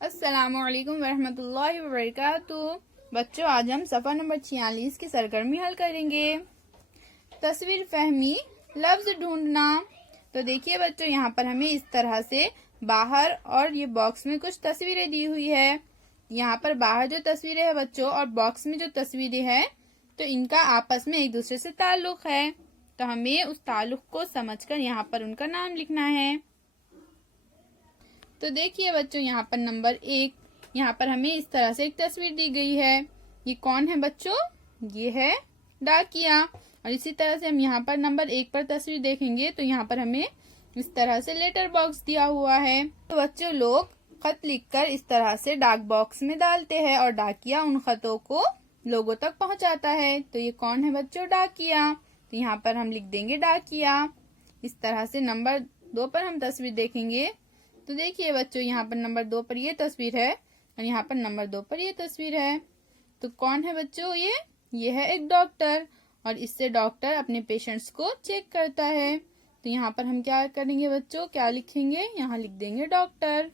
अस्सलामुअलैकुम वरहमतुल्लाहि वबरकातुहू। बच्चों, आज हम सफ़ा नंबर 46 की सरगर्मी हल करेंगे। तस्वीर फहमी, लफ्ज ढूंढना। तो देखिए बच्चों, यहाँ पर हमें इस तरह से बाहर और ये बॉक्स में कुछ तस्वीरें दी हुई है। यहाँ पर बाहर जो तस्वीरें है बच्चों और बॉक्स में जो तस्वीरें है, तो इनका आपस में एक दूसरे से ताल्लुक है। तो हमें उस ताल्लुक को समझकर यहाँ पर उनका नाम लिखना है। तो देखिए बच्चों, यहाँ पर नंबर 1, यहाँ पर हमें इस तरह से एक तस्वीर दी गई है। ये कौन है बच्चों? ये है डाकिया। और इसी तरह से हम यहाँ पर नंबर 1 पर तस्वीर देखेंगे तो यहाँ पर हमें इस तरह से लेटर बॉक्स दिया हुआ है। तो बच्चों, लोग खत लिखकर इस तरह से डाक बॉक्स में डालते हैं और डाकिया उन खतों को लोगों तक पहुँचाता है। तो ये कौन है बच्चों? डाकिया। तो यहाँ पर हम लिख देंगे डाकिया। इस तरह से नंबर 2 पर हम तस्वीर देखेंगे तो देखिए बच्चों, यहाँ पर नंबर 2 पर ये तस्वीर है और यहाँ पर नंबर 2 पर ये तस्वीर है। तो कौन है बच्चों? ये है एक डॉक्टर और इससे डॉक्टर अपने पेशेंट्स को चेक करता है। तो यहाँ पर हम क्या करेंगे बच्चों? क्या लिखेंगे? यहाँ लिख देंगे डॉक्टर।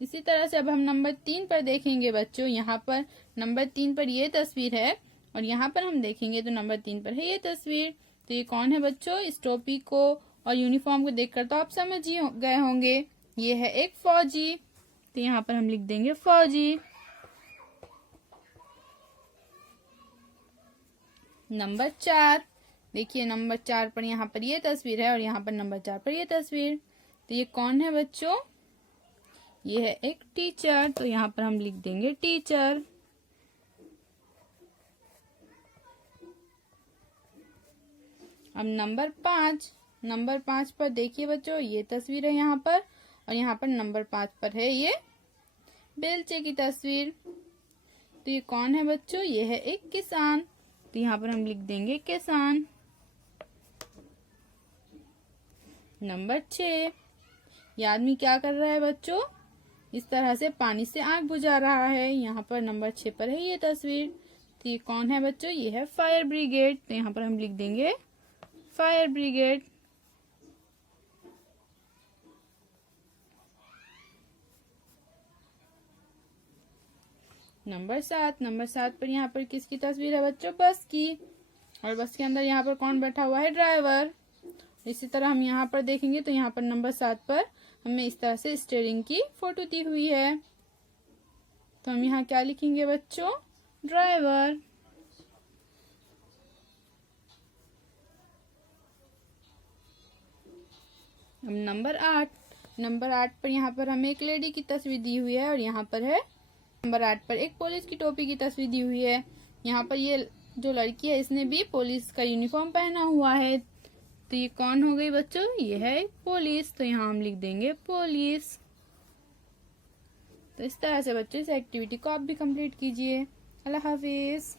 इसी तरह से अब हम नंबर 3 पर देखेंगे बच्चों। यहाँ पर नंबर 3 पर ये तस्वीर है और यहाँ पर हम देखेंगे तो नंबर 3 पर है ये तस्वीर। तो ये कौन है बच्चों? इस टोपी को और यूनिफॉर्म को देखकर तो आप समझ ही गए होंगे, ये है एक फौजी। तो यहाँ पर हम लिख देंगे फौजी। नंबर 4, देखिए नंबर 4 पर यहाँ पर ये तस्वीर है और यहाँ पर नंबर 4 पर ये तस्वीर। तो ये कौन है बच्चों? ये है एक टीचर। तो यहाँ पर हम लिख देंगे टीचर। अब नंबर 5 पर देखिए बच्चों, ये तस्वीर है यहाँ पर और यहाँ पर नंबर 5 पर है ये बेलचे की तस्वीर। तो ये कौन है बच्चों? ये है एक किसान। तो यहाँ पर हम लिख देंगे किसान। नंबर 6, ये आदमी क्या कर रहा है बच्चों? इस तरह से पानी से आग बुझा रहा है। यहाँ पर नंबर 6 पर है ये तस्वीर। तो ये कौन है बच्चों? ये है फायर ब्रिगेड। तो यहाँ पर हम लिख देंगे फायर ब्रिगेड। नंबर 7 पर यहाँ पर किसकी तस्वीर है बच्चों? बस की। और बस के अंदर यहाँ पर कौन बैठा हुआ है? ड्राइवर। इसी तरह हम यहाँ पर देखेंगे तो यहाँ पर नंबर 7 पर हमें इस तरह से स्टीयरिंग की फोटो दी हुई है। तो हम यहाँ क्या लिखेंगे बच्चों? ड्राइवर। अब नंबर 8 पर यहाँ पर हमें एक लेडी की तस्वीर दी हुई है और यहाँ पर है नंबर 8 पर एक पुलिस की टोपी की तस्वीर दी हुई है। यहाँ पर ये जो लड़की है इसने भी पुलिस का यूनिफॉर्म पहना हुआ है। तो ये कौन हो गई बच्चों? ये है पुलिस। तो यहाँ हम लिख देंगे पुलिस। तो इस तरह से बच्चों इस एक्टिविटी को आप भी कंप्लीट कीजिए। अल्लाह हाफिज।